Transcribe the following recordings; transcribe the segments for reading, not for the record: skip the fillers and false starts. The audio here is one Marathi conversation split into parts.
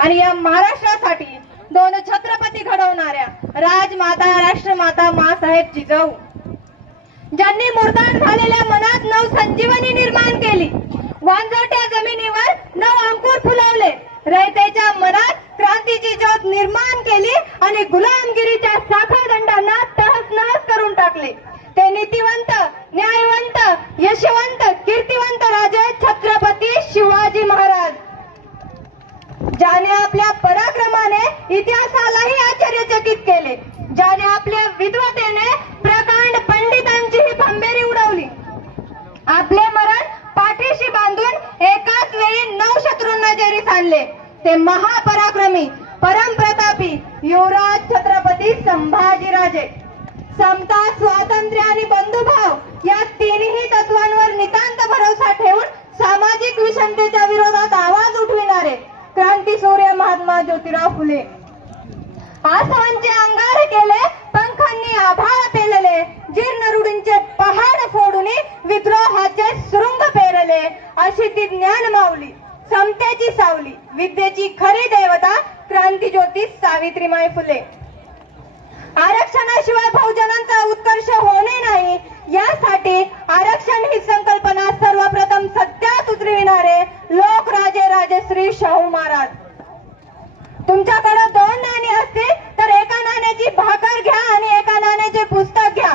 आणि या महाराष्ट्रासाठी दोन छत्रपती घडवणाऱ्या राजमाता राष्ट्रमाता माँसाहेब जिजाऊ, ज्यांनी मुरदाड झालेल्या मनात नवसंजीवनी निर्माण केली, वांजोट्या जमिनीवर नव अंकुर फुलवले, रयतेच्या मनात क्रांतीची ज्योत निर्माण केली आणि गुलामगिरीच्या साखळदंडांना तहस-नहस करून टाकले. ते नीतिवंत, न्यायवंत, यशवंत, कीर्तिवंत राजे छत्रपती शिवाजी महाराज, ज्याने आपल्या पराक्रमाने इतिहासालाही आश्चर्यचकित केले, ज्याने आपल्या विद्वतेने प्रकांड पंडितांचीही भंबेरी उडवली, आपले मरण पाठीशी बांधून एकाच वेळी 9 शत्रूंना जेरीस आणले. ते महापराक्रमी, परमप्रतापी युवराज छत्रपती संभाजीराजे. समता, स्वातंत्र्य आणि बंधुभाव या तिन्ही तत्वांवर नितांत भरोसा ठेवून सामाजिक विषमतेच्या विरोधात आवाज उठविणारे क्रांती सूर्य महात्मा ज्योतिराव फुले. आसवांचे अंगार केले, पंखांनी आभाळ पेलले, जीर्ण रूढींचे पहाड फोडून विद्रोहाचे सुरुंग पेरले. अशी ती ज्ञान माऊली, समतेची सावली, विद्येची खरी देवता क्रांती ज्योती सावित्रीमाई फुले. आरक्षणाशिवाय बहुजनांचा उत्कर्ष होणे नाही, यासाठी आरक्षण ही संकल्पना सर्वप्रथम सत्यात उतरविणारे लोकराजे राजश्री शाहू महाराज. तुमच्याकडे 2 नाणी असतील तर एका नाण्याची भाकर घ्या आणि एका नाण्याचे पुस्तक घ्या.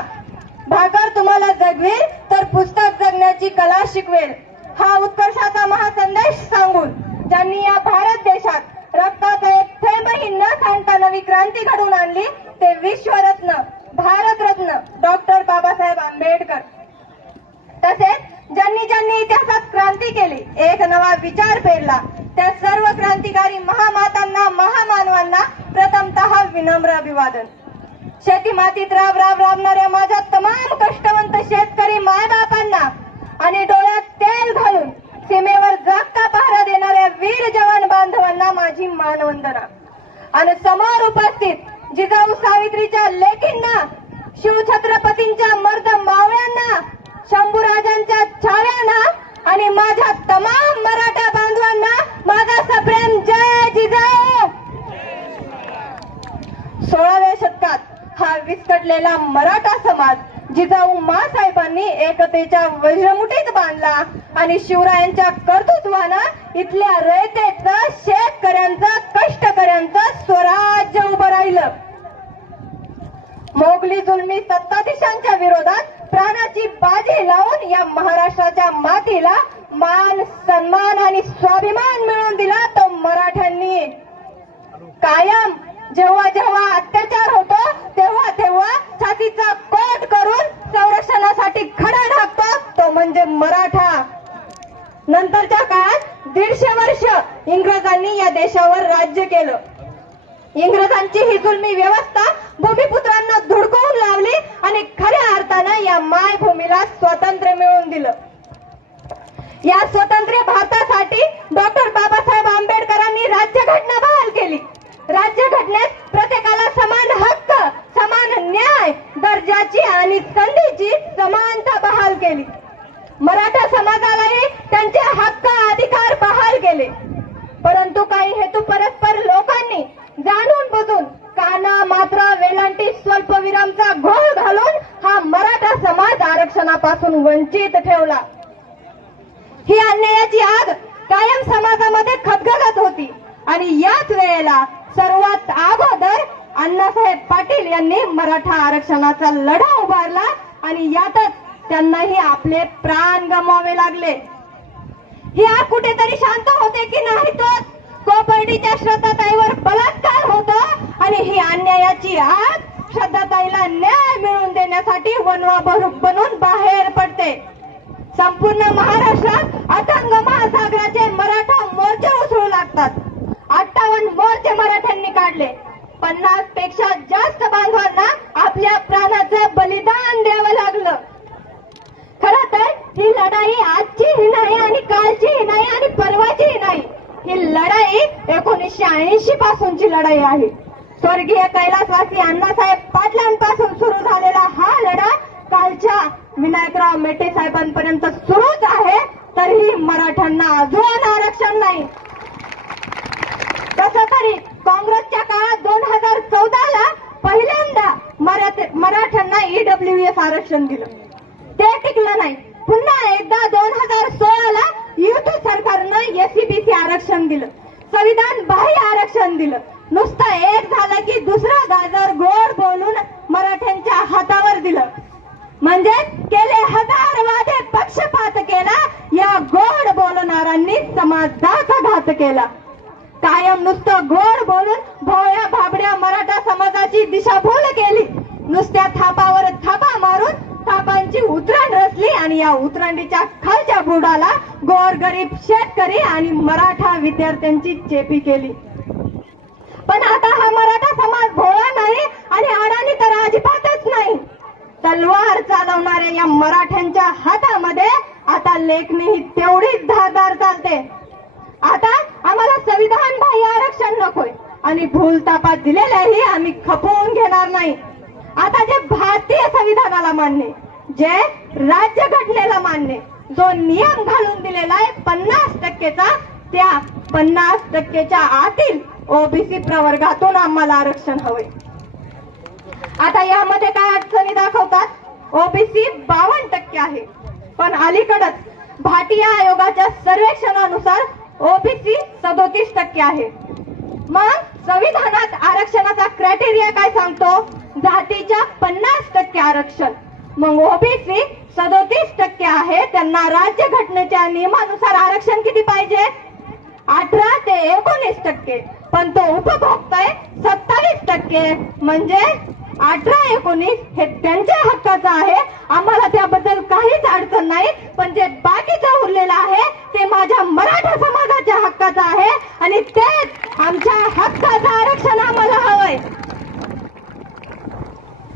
भाकर तुम्हाला जगवेल तर पुस्तक जगण्याची कला शिकवेल. हा उत्कर्षाचा महासंदेश सांगून ज्यांनी या भारत देशात रक्ताचा एक थेंबही न सांडता नवी क्रांती घडवून आणली, ते विश्वरत्न, भारतरत्न डॉक्टर बाबासाहेब आंबेडकर. तसेच ज्यांनी ज्यांनी इतिहासात क्रांती केली, एक नवा विचार पेरला, त्या सर्व क्रांतिकारी महामातांना, महामानवांना प्रथमतः विनम्र अभिवादन. शेती मातीत राबणाऱ्या माझ्या तमाम कष्टवंत शेतकरी मायबापांना आणि डोळ्यात तेल घालून सीमेवर जागता पहारा देणाऱ्या वीर जवान बांधवांना माझी मानवंदना. आणि समोर उपस्थित जिजाऊ सावित्रीच्या लेकींना, शिवछत्रपतींच्या मर्द मावळ्यांना, शंभूराजांच्या छाव्यांना आणि माझ्या तमाम मराठा बांधवांना माझा सप्रेम जय जिजाऊ. 16व्या शतकात हा विस्कटलेला मराठा समाज जिजाऊ माँसाहेबांनी एकतेच्या वज्रमुठीत बांधला आणि शिवरायांच्या कर्तृत्वानं इथल्या रयतेचं, शेतकऱ्यांचं, कष्टकऱ्यांचं स्वराज्य उभं राहिलं. मोगली जुलमी सत्ताधीशांच्या विरोधात प्राणाची बाजी लावून या महाराष्ट्राच्या मातीला मान, सन्मान आणि स्वाभिमान मिळवून दिला तो मराठ्यांनी. कायम जेव्हा जेव्हा अत्याचार होतो तेव्हा तेव्हा छातीचा कोट करून संरक्षणासाठी खडा ढाकतो तो म्हणजे मराठा. नंतरच्या काळात 150 वर्ष इंग्रजांनी या देशावर राज्य केलं. इंग्रजांची ही जुलमी व्यवस्था भूमिपुत्रांना धुडकवून लावली आणि खऱ्या अर्थानं या मायभूमीला स्वातंत्र्य मिळवून दिलं. या स्वतंत्र भारतासाठी डॉक्टर बाबासाहेब आंबेडकरांनी राज्यघटना बहाल केली. राज्यघटनेत प्रत्येकाला समान हक्क, समान न्याय, दर्जाची आणि संधीची समानता बहाल केली. मराठा समाजालाही त्यांचे हक्क, अधिकार बहाल केले. परंतु काही हेतू परस्पर लोकांनी जाणून बुजून काना मात्रा वेलांटी स्वल्पविरामचा घोळ घालून हा मराठा समाज आरक्षणापासून वंचित ठेवला. ही अन्यायाची आग कायम समाजामध्ये खदखदत होती आणि याच वेळेला सर्वात अगोदर अण्णासाहेब पाटील यांनी मराठा आरक्षणाचा लढा उभारला आणि यातच त्यांनाही आपले प्राण गमवावे लागले. ही आग कुठेतरी शांत होते की नाही, तोच कोपर्डीच्या श्रद्धाताईवर बलात्कार होतो आणि ही अन्यायाची आग श्रद्धाताईला न्याय मिळवून देण्यासाठी वनवा बनून बाहेर पडते. संपूर्ण महाराष्ट्रात अथंग महासागराचे मराठा मोर्चे उसळू लागतात. 58 मोर्चे मराठ्यांनी काढले. 50 पेक्षा जास्त बांधवांना आपल्या प्राणाचं बलिदान द्यावं लागलं. खरं तर ही लढाई आजचीही नाही आणि कालचीही नाही आणि परवाचीही नाही. ही लढाई 1980 पासूनची लढाई आहे. स्वर्गीय कैलासवासी अण्णासाहेब पाटलांपासून सुरू झालेला हा लढा कालच्या विनायकराव मेटे साहेबांपर्यंत सुरूच आहे. तरीही मराठ्यांना अजून आरक्षण नाही. तसं काँग्रेसच्या काळात 2014ला पहिल्यांदा मराठ्यांना ईडब्ल्यूएस आरक्षण दिलं, ते टिकलं नाही. पुन्हा एकदा 2016ला युती सरकारनं एससीबीसी आरक्षण दिलं, संविधान बाह्य आरक्षण दिलं. नुसतं एक झालं की दुसरं गाजर गोड बोलून मराठ्यांच्या हातावर दिलं. म्हणजे केले हजार वादे पक्षपात केला, या गोड बोलणाऱ्यांनी समाजाचा घात केला. कायम नुसतं गोड बोलून भोळ्या भाबड्या मराठा समाजाची दिशाभूल केली. नुसत्या थापावर थापा मारून थापांची उतरण रचली आणि या उतरंडीच्या खालच्या बुडाला गोरगरीब शेतकरी आणि मराठा विद्यार्थ्यांची चेपी केली. पण आता हा मराठा समाज भोळा नाही आणि अडाणी तर अजिबातच नाही. तलवार चालवणाऱ्या या मराठ्यांच्या हातामध्ये आता लेखणी तेवढीच धारदार चालते. आता आम्हाला संविधान बाह्य आरक्षण नकोय आणि भूलतापात दिलेल्याही आम्ही खपवून घेणार नाही. आता जे भारतीय संविधानाला मान्य, जे राज्यघटनेला मान्य, जो नियम घालून दिलेला आहे 50%चा, त्या 50%च्या आतील ओबीसी प्रवर्गातून आम्हाला आरक्षण हवंय. आता यामध्ये काय अडचणी दाखवतात? ओबीसी 52% आहे, पण अलीकडच भाटिया आयोगाच्या सर्वेक्षणानुसार ओबीसी 37% आहे. मग संविधानात आरक्षणाचा क्रायटेरिया काय सांगतो? जातीच्या 50% आरक्षण. मग ओबीसी 37% आहे, त्यांना राज्यघटनेच्या नियमानुसार आरक्षण किती पाहिजे? 18 ते 19%. पण तो उपभोगताय 27%. म्हणजे 18-19 हे त्यांच्या हक्काचं आहे. आम्हाला त्याबद्दल काहीच अडचण नाही. पण जे बाकीचं उरलेलं आहे ते माझ्या मराठा समाजाच्या हक्काचं आहे आणि तेच आमच्या हक्काचं आरक्षण आम्हाला हवंय.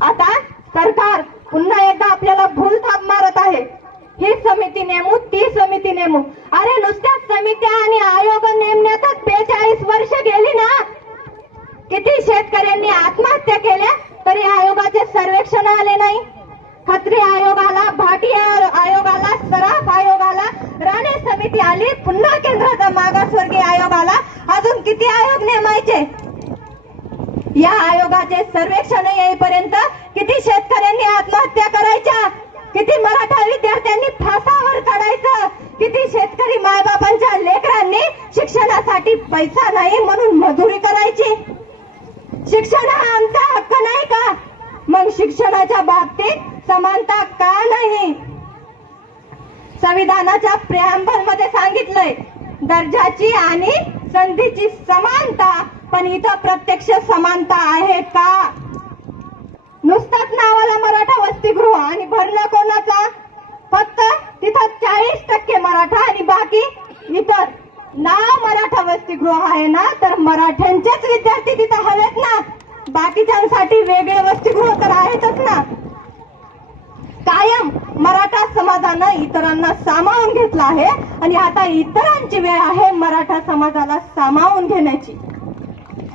आता सरकार पुन्हा एकदा आपल्याला भूलथाप मारत आहे. ही समिती नेमू, ती समिती नेमू. अरे नुसत्या समित्या आणि आयोग नेमण्यातच 42 वर्ष गेली ना. किती शेतकऱ्यांनी आत्महत्या केल्या तरी आयोगाचे सर्वेक्षण आले नाही. खत्री आयोगाला, भाटिया आयोगाला, सराफ आयोगाला, राणे समिती आली, पुन्हा केंद्राचा मागासवर्गीय आयोगाला. अजून किती आयोग नेमायचे? या आयोगाचे सर्वेक्षण येईपर्यंत किती शेतकऱ्यांनी आत्महत्या करायच्या, किती मराठा विद्यार्थ्यांनी फासावर चढायचं, किती शेतकरी मायबापांच्या लेकरांनी शिक्षणासाठी पैसा नाही म्हणून मजुरी करायची. शिक्षण हा आमचा हक्क नाही का? मग शिक्षणाच्या बाबतीत समानता का नाही? संविधानाच्या प्रिअँबल मध्ये सांगितलंय दर्जाची आणि संधीची समानता, पण इथं प्रत्यक्ष समानता आहे का? नुसताच नावाला मराठा वसतिगृह आणि भरणा कोणाचा? फक्त तिथं 40% मराठा आणि बाकी इतर. नाव मराठा वसतिगृह आहे ना, तर मराठ्यांचेच विद्यार्थी तिथं हवेत ना. बाकीच्यांसाठी वेगळे वसतिगृह तर आहेतच ना. कायम मराठा समाजानं इतरांना सामावून घेतलं आहे आणि आता इतरांची वेळ आहे मराठा समाजाला सामावून घेण्याची.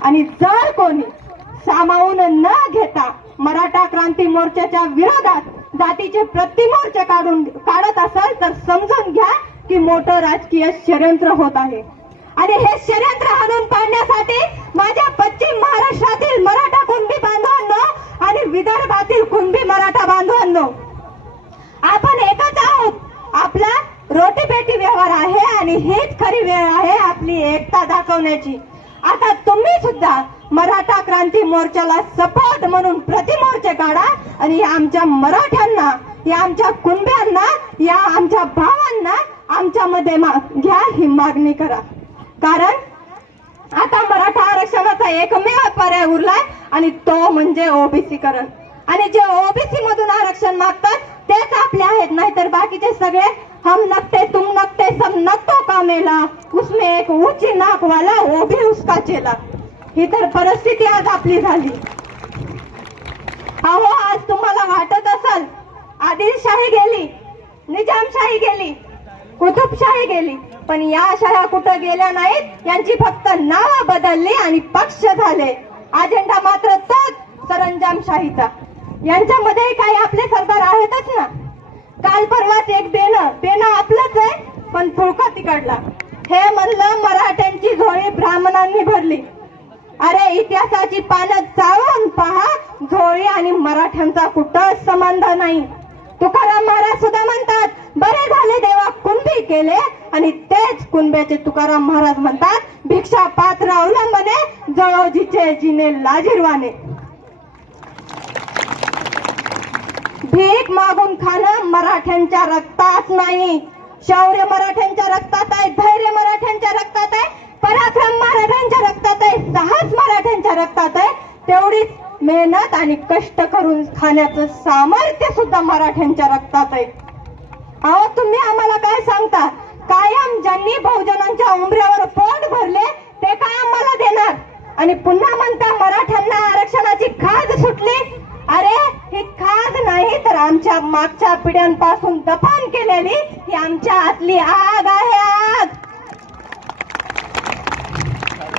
आणि जर कोणी सामावून न घेता मराठा क्रांती मोर्चाच्या विरोधात जातीचे प्रतिमोर्चे काढत असाल तर समजून घ्या की मोठं राजकीय षड्यंत्र होत आहे. आणि हे षड्यंत्र हाणून पाडण्यासाठी माझ्या पश्चिम महाराष्ट्रातील मराठा कुणबी बांधवांनो आणि विदर्भातील कुणबी मराठा बांधवांनो, आपण एकच आहोत. आपला रोटीपेटी व्यवहार आहे आणि हीच खरी वेळ आहे आपली एकता दाखवण्याची. आता तुम्ही सुद्धा मराठा क्रांती मोर्चाला सपोर्ट म्हणून प्रतिमोर्चे काढा आणि या आमच्या मराठ्यांना, या आमच्या कुणब्यांना, या आमच्या भावांना आमच्यामध्ये घ्या ही मागणी करा. कारण आता मराठा आरक्षणाचा एकमेव पर्याय उरलाय आणि तो म्हणजे ओबीसीकरण. आणि जे ओबीसी मधून आरक्षण मागतात तेच आपले आहेत, नाहीतर बाकीचे सगळे हम नकटे तुम नकटे सब नकटो का मेला, उसमें एक ऊंची नाक वाला वो भी उसका चेला. ही तर परिस्थिती आज आपली झाली. अहो, आज तुम्हाला वाटत असेल आदिलशाही गेली, निजामशाही गेली, कुतुबशाही गेली, पण या शाह्या कुठं गेल्या नाहीत. यांची फक्त नावं बदलली आणि पक्ष झाले. अजेंडा मात्र तोच सरंजामशाहीचा. यांच्यामध्ये काही आपले सरदार आहेतच ना. काल परवाच एक बेनं आपलंच आहे पण फुळका तिकडला. हे म्हणलं मराठ्यांची झोळी ब्राह्मणांनी भरली. अरे इतिहासाची पानं चाळून पहा, झोळी आणि मराठ्यांचा कुठंच संबंध नाही. तुकाराम महाराज सुद्धा म्हणतात, बरे झाले देवा कुणबी केले, आणि तेच कुणब्याचे तुकाराम महाराज म्हणतात, भिक्षा पात्र अवलंबने, जळोजीचे जिने लाजिरवाने. भीक मागून खाणं मराठ्यांच्या रक्तात नाही. शौर्य मराठ्यांच्या रक्तात आहे, धैर्य मराठ्यांच्या रक्तात आहे, पराक्रम मराठ्यांच्या रक्तात आहे, साहस मराठ्यांच्या रक्तात आहे. तेवढीच मेहनत आणि कष्ट करून खाण्याचं सामर्थ्य सुद्धा मराठ्यांच्या रक्तात आहे. अहो तुम्ही आम्हाला काय सांगता? कायम ज्यांनी बहुजनांच्या उंबऱ्यावर पोट भरले ते काय आम्हाला देणार? आणि पुन्हा म्हणता मराठ्यांना आरक्षणाची खाज सुटली. अरे ही खाज नाही तर आमच्या मागच्या पिढ्यांपासून दफन केलेली ही आमच्या आतली आग आहे, आग.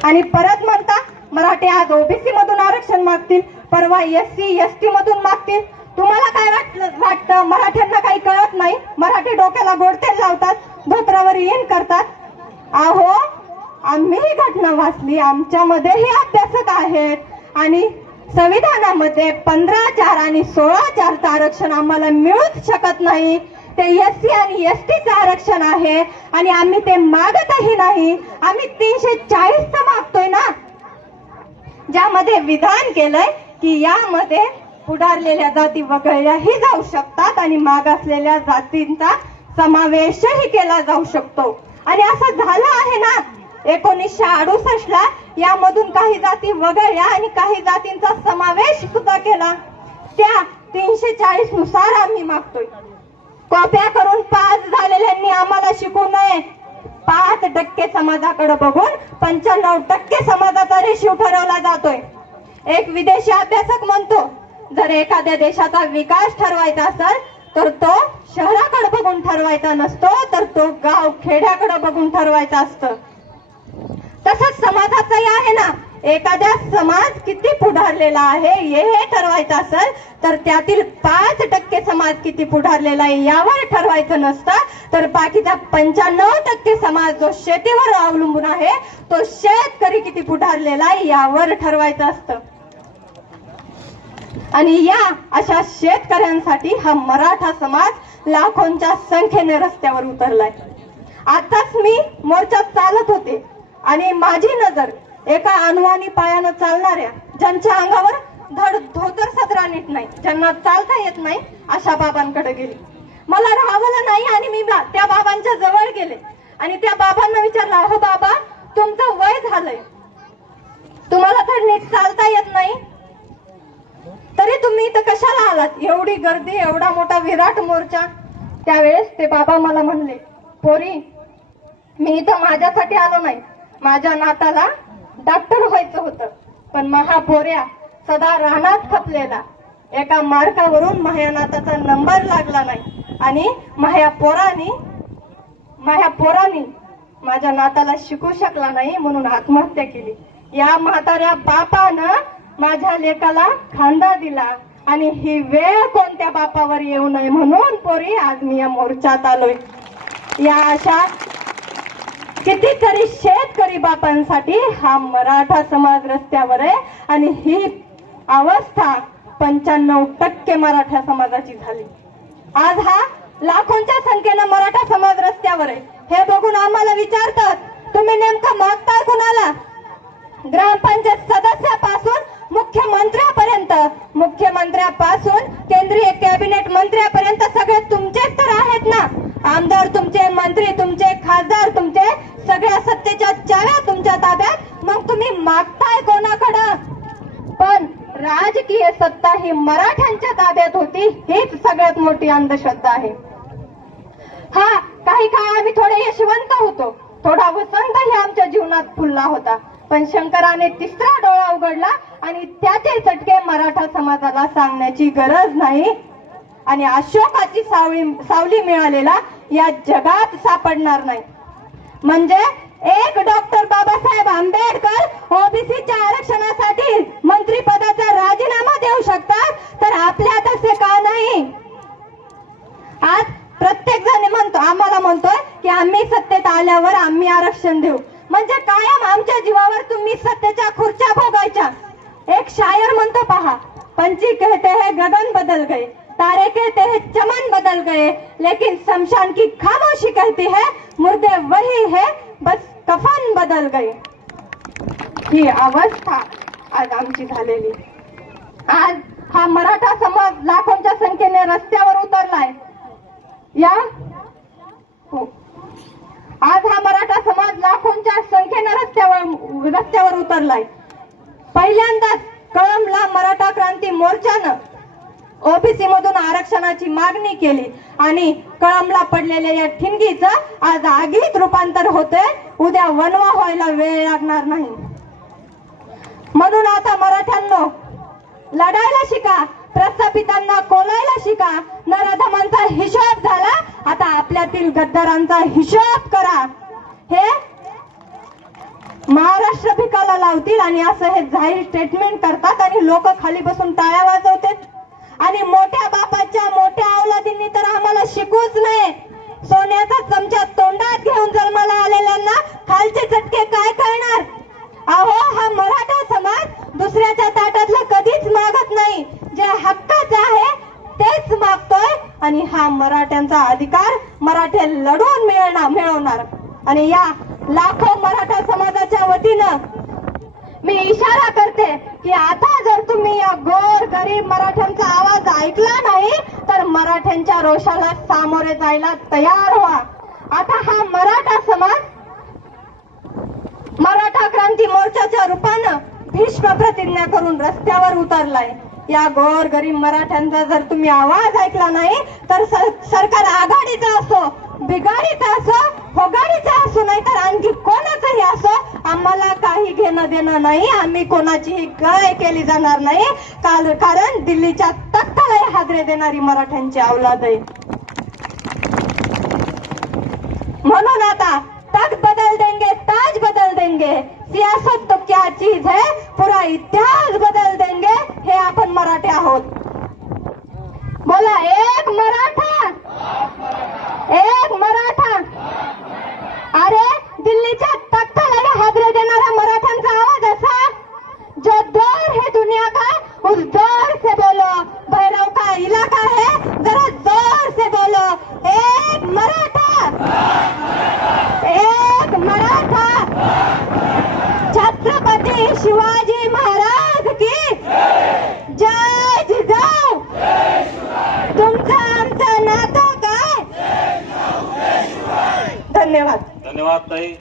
आणि परत म्हणता मराठी आज ओबीसी मधून आरक्षण मागतील, परवा SC ST मधून मागतील. तुम्हाला काय वाटतं मराठ्यांना काही कळत नाही? मराठी डोक्याला गोडतेल लावतात, धोत्रावर येण करतात. अहो आम्ही ही घटना वाचली, आमच्यामध्येही अभ्यासक आहेत. आणि संविधानामध्ये 15/4 आणि 16/4 आरक्षण आम्हाला मिळूच शकत नाही. ते SC आणि STचं आरक्षण आहे आणि आम्ही ते मागतही नाही. आम्ही 340 मागतोय ना, ज्यामध्ये विधान केलंय की यामध्ये पुढारलेल्या जाती वगळल्याही जाऊ शकतात आणि मागासलेल्या जातींचा समावेशही केला जाऊ शकतो. आणि असं झालं आहे ना. 1968 ला यामधून काही जाती वगळल्या आणि काही जातींचा समावेश सुद्धा केला. त्या 340 नुसार आम्ही मागतोय. कॉप्या करून पास झालेल्यांनी आम्हाला शिकू नये. 5% समाजाकडे बघून 95% समाजाचा रेशीव ठरवला जातोय. एक विदेशी अभ्यासक म्हणतो, जर एखाद्या देशाचा विकास ठरवायचा असेल तर तो शहराकडे बघून ठरवायचा नसतो, तर तो गाव खेड्याकडे बघून ठरवायचा असतं. तसंच समाजाचंही आहे ना. एखाद्या समाज किती पुढारलेला आहे हे ठरवायचं असेल तर त्यातील 5% समाज किती पुढारलेला आहे यावर ठरवायचं नसतं, तर बाकीचा 95% समाज जो शेतीवर अवलंबून आहे तो शेतकरी किती पुढारलेला आहे यावर ठरवायचं असतं. आणि या अशा शेतकऱ्यांसाठी हा मराठा समाज लाखोंच्या संख्येने रस्त्यावर उतरलाय. आताच मी मोर्चात चालत होते आणि माझी नजर एका अनवाणी पायानं चालणाऱ्या, ज्यांच्या अंगावर धड धोतर सदरा नीट नाही, ज्यांना चालता येत नाही अशा बाबांकडे गेली. मला राहावलं नाही आणि मी त्या बाबांच्या जवळ गेले आणि त्या बाबांना विचारलं, अहो बाबा तुमचं वय झालंय, तुम्हाला तर नीट चालता येत नाही, तरी तुम्ही इथं कशाला आलात? एवढी गर्दी, एवढा मोठा विराट मोर्चा. त्यावेळेस ते बाबा मला म्हणले, पोरी मी इथं माझ्यासाठी आलो नाही, माझ्या नाताला डॉक्टर व्हायचं होतं, पण महापोऱ्या सदा रानात खपलेला, एका मार्कावरून माझ्या नाताचा नंबर लागला नाही आणि माझ्या पोरानी माझ्या नाताला शिकू शकला नाही म्हणून आत्महत्या केली. या म्हाताऱ्या बापानं माझ्या लेकाला खांदा दिला आणि ही वेळ कोणत्या बापावर येऊ नये म्हणून पोरी आज मी या मोर्चात आलोय. या अशा कितीतरी शेतकरी बापांसाठी हा मराठा समाज रस्त्यावर आहे आणि ही अवस्था 95% मराठा समाजाची झाली. आज हा लाखोंच्या संख्येनं मराठा समाज रस्त्यावर आहे. हे बघून आम्हाला विचारतात, तुम्ही नेमकं मागताय कुणाला? ग्रामपंचायत सदस्यापासून मुख्यमंत्र्यापासून केंद्रीय कॅबिनेट मंत्र्यापर्यंत सगळे तुमचेच तर आहेत ना. आमदार तुमचे, मंत्री तुमचे, खासदार तुमचे, सगळ्या सत्तेच्या चाव्या तुमच्या ताब्यात. मग तुम्ही मागताय कोणाकडं? पण राजकीय सत्ता ही मराठ्यांच्या ताब्यात होती, हीच सगळ्यात मोठी अंधश्रद्धा आहे. हा काही काळ आम्ही थोडे यशवंत होतो, थोडा वसंतही आमच्या जीवनात फुलला होता, पण शंकराने तिसरा डोळा उघडला आणि त्याचे चटके मराठा समाजाला सांगण्याची गरज नाही. आणि अशोकाची सावली मिळालेला या जगात सापडणार नाही. म्हणजे एक डॉक्टर बाबासाहेब आंबेडकर ओबीसीच्या आरक्षणासाठी मंत्रिपदाचा राजीनामा देऊ शकतात, तर आपल्या तसे का नाही? आज प्रत्येक जण आम्हाला म्हणतोय की आम्ही सत्तेत आल्यावर आम्ही आरक्षण देऊ. म्हणजे कायम आमच्या जीवावर तुम्ही सत्तेच्या खुर्च्या भोगायच्या. एक शायर म्हणतो पहा, पंछी कहते हैं गगन बदल गए, तारे कहते हैं चमन बदल गए, लेकिन शमशान की खामोशी कहती है मुर्दे वही है, बस कफन बदल गए. ही अवस्था आज आमची झालेली. आज हा मराठा समाज लाखोंच्या संख्येने रस्त्यावर उतरलाय. आज हा मराठा समाज लाखोंच्या संख्येने रस्त्यावर उतरलाय. पहिल्यांदाच कळंबला मराठा क्रांती मोर्चानं ओबीसी मधून आरक्षणाची मागणी केली आणि कळंबला पडलेल्या या ठिणगीचं आज आगीत रूपांतर होते. उद्या वनवा व्हायला वेळ लागणार नाही. म्हणून आता मराठ्यांनो, लढायला शिका, प्रस्थापितांना कोलायला शिका. नराधमांचा हिशोब झाला, आता आपल्यातील गद्दारांचा हिशोब करा. हे महाराष्ट्र भिकाला लावतील आणि असं हे जाहीर स्टेटमेंट करतात आणि लोक खाली बसून टाळ्या वाजवतात. आणि मोठ्या बापाच्या मोठ्या अवलादींनी तर आम्हाला शिकूच नाही. सोन्याचा चमचा तोंडात घेऊन जन्माला आलेल्यांना खालचे चटके काय कळणार. अहो, हा मराठा समाज दुसऱ्याच्या ताटातलं कधीच मागत नाही. जे हक्काचं आहे तेच मागतोय आणि हा मराठ्यांचा अधिकार मराठे लढून मिळवणार. आणि या लाखो मराठा समाजाच्या वतीनं मी इशारा करते की आता जर तुम्ही या गोर गरीब मराठ्यांचा आवाज ऐकला नाही तर मराठ्यांच्या रोषाला सामोरे जायला तयार व्हा. आता हा मराठा समाज मराठा क्रांती मोर्चाच्या रूपानं भीष्म प्रतिज्ञा करून रस्त्यावर उतरलाय. या गोर गरीब मराठ्यांचा जर तुम्ही आवाज ऐकला नाही तर सरकार आघाडीचं असो, बिघाडीचं असो, होगाडीचं असो, नाही तर आणखी कोणाचंही असो, आम्हाला काही घेणं देणं नाही. आम्ही कोणाचीही गय केली जाणार नाही. कारण दिल्लीच्या तख्तालाही हादरे देणारी मराठ्यांची औलाद आहे. म्हणून आता तख्त बदल देंगे, ताज बदल देंगे, सियासत तो क्या चीज है, पूरा इतिहास बदल देंगे. हे आपण मराठे आहोत. बोला, एक मराठा, एक मराठा. अरे, दिल्लीच्या तख्ताला हादरे देणारा मराठ्यांचा आवाज असा, जो दौर है दुनिया का उस दौर से बोलो. भैरव का इलाका है, जरा जोर से बोलो. एक मराठा, एक मराठा. छत्रपती शिवाजी महाराज की जय जिजाऊ. तुमचं आमचं नातं काय. धन्यवाद. धन्यवाद ताई.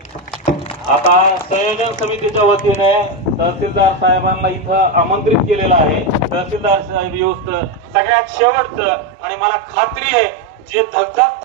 आता संयोजन समितीच्या वतीने तहसीलदार साहेबांना इथं आमंत्रित केलेलं आहे. तहसीलदार साहेब येऊन सगळ्यात शेवटचं आणि मला खात्री आहे जे धगधग